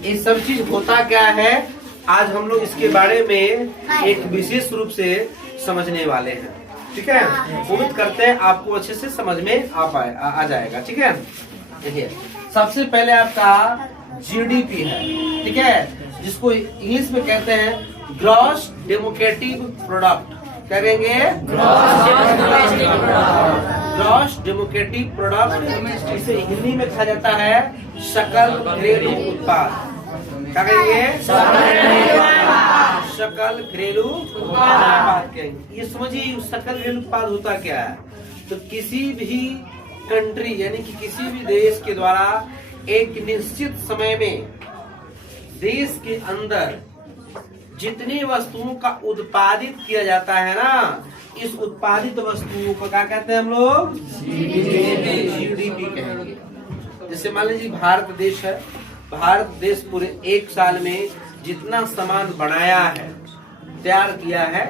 ये सब चीज होता क्या है, आज हम लोग इसके बारे में एक विशेष रूप से समझने वाले हैं। ठीक है, उम्मीद करते हैं आपको अच्छे से समझ में आ जाएगा। ठीक है, देखिए सबसे पहले आपका जीडीपी है। ठीक है, जिसको इंग्लिश में कहते हैं ग्रॉस डेमोक्रेटिक प्रोडक्ट। क्या कहेंगे? Gross democratic product. इसे हिंदी में कहा जाता है सकल घरेलू उत्पाद। क्या कहेंगे? सकल घरेलू उत्पाद कहेंगे। ये समझिए सकल घरेलू उत्पाद होता क्या है। तो किसी भी कंट्री यानी कि किसी भी देश के द्वारा एक निश्चित समय में देश के अंदर जितनी वस्तुओं का उत्पादित किया जाता है ना, इस उत्पादित वस्तुओं को क्या कहते हैं हम लोग? जीडीपी कहेंगे। जैसे मान लीजिए भारत देश है, भारत देश पूरे एक साल में जितना सामान बनाया है, तैयार किया है,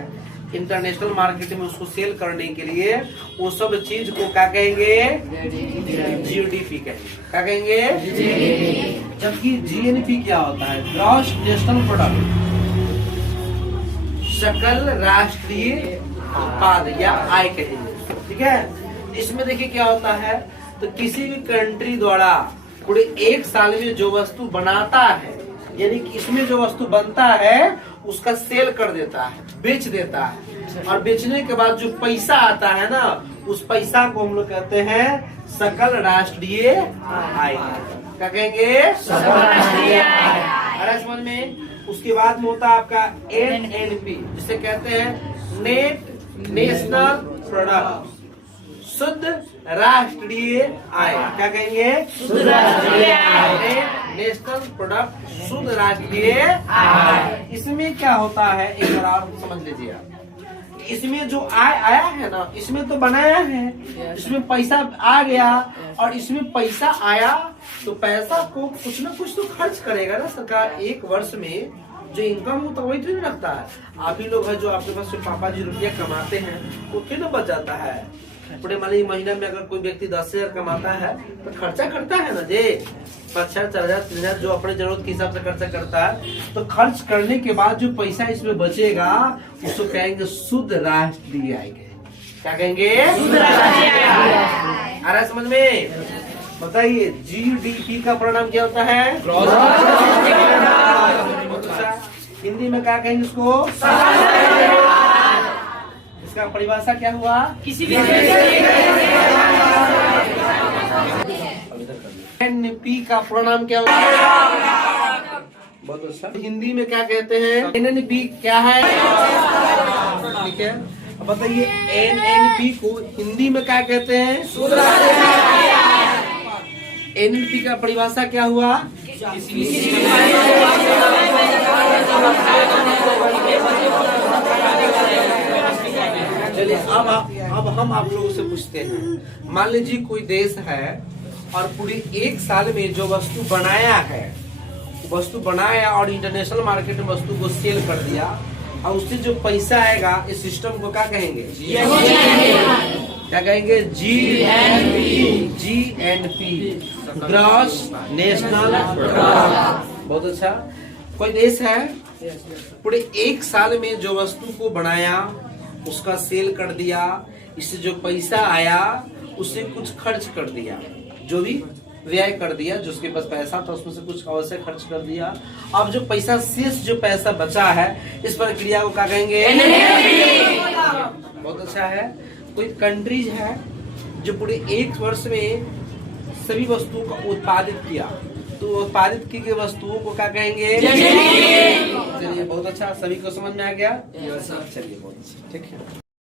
इंटरनेशनल मार्केट में उसको सेल करने के लिए, वो सब चीज को क्या कहेंगे? जीडीपी कहेंगे। क्या कहेंगे? जबकि जीएनपी क्या होता है? ग्रॉस नेशनल प्रोडक्ट, सकल राष्ट्रीय उत्पाद या आय कहेंगे। ठीक है, इसमें देखिए क्या होता है, तो किसी भी कंट्री द्वारा पूरे एक साल में जो वस्तु बनाता है, यानी कि इसमें जो वस्तु बनता है उसका सेल कर देता है, बेच देता है, और बेचने के बाद जो पैसा आता है ना, उस पैसा को हम लोग कहते हैं सकल राष्ट्रीय आय। क्या कहेंगे? सकल राष्ट्रीय आय। अरे समझ में? उसके बाद में होता है आपका एनएनपी, जिसे कहते हैं नेट नेशनल प्रोडक्ट, शुद्ध राष्ट्रीय आय। क्या कहेंगे? शुद्ध राष्ट्रीय आय। नेशनल प्रोडक्ट, शुद्ध राष्ट्रीय आय। इसमें क्या होता है, एक बार आप समझ लीजिए। इसमें जो आय आया है ना, इसमें तो बनाया है, इसमें पैसा आ गया, और इसमें पैसा आया तो पैसा को कुछ ना कुछ तो खर्च करेगा ना सरकार। एक वर्ष में जो इनकम होता है वही तो नहीं रखता है। आप ही लोग है जो आपके पास पापा जी रुपया कमाते हैं, वो क्यों ना बच जाता है। पूरे मान लीजिए महीना में अगर कोई व्यक्ति 10,000 कमाता है तो खर्चा करता है ना जी, 5,000, 4,000, 3,000 जो अपने जरूरत के हिसाब से खर्चा करता है। तो खर्च करने के बाद जो पैसा इसमें बचेगा उसको कहेंगे शुद्ध राष्ट्रीय आय। क्या कहेंगे? शुद्ध राष्ट्रीय आय। आ रहा है समझ में? बताइए जीडीपी का परिणाम क्या होता है? हिंदी में क्या कहेंगे इसको? इसका परिभाषा क्या हुआ? किसी भी एनपी का प्रोनाम क्या होता है? बहुत अच्छा। हिंदी में क्या कहते हैं? एनएनपी क्या है? ठीक है, अब बताइए एनएनपी को हिंदी में क्या कहते हैं? एनएनपी का परिभाषा क्या हुआ? चलिए अब हम आप लोगों से पूछते हैं। मान लीजिए कोई देश है और पूरी एक साल में जो वस्तु बनाया और इंटरनेशनल मार्केट में वस्तु को सेल कर दिया, और उससे जो पैसा आएगा इस सिस्टम को क्या कहेंगे? क्या कहेंगे? GNP, gross national product. बहुत अच्छा। कोई देश है पूरे एक साल में जो वस्तु को बनाया, उसका सेल कर दिया, इससे जो पैसा आया उससे कुछ खर्च कर दिया, जो भी व्यय कर दिया, जो उसके पास पैसा था उसमें से कुछ अवश्य खर्च कर दिया। अब जो पैसा शेष जो पैसा बचा है, इस प्रक्रिया को क्या कहेंगे? बहुत अच्छा है। कोई कंट्रीज है जो पूरे एक वर्ष में सभी वस्तुओं का उत्पादित किया, तो उत्पादित की गई वस्तुओं को क्या कहेंगे? चलिए बहुत अच्छा, सभी को समझ में आ गया। चलिए बहुत अच्छा, ठीक है।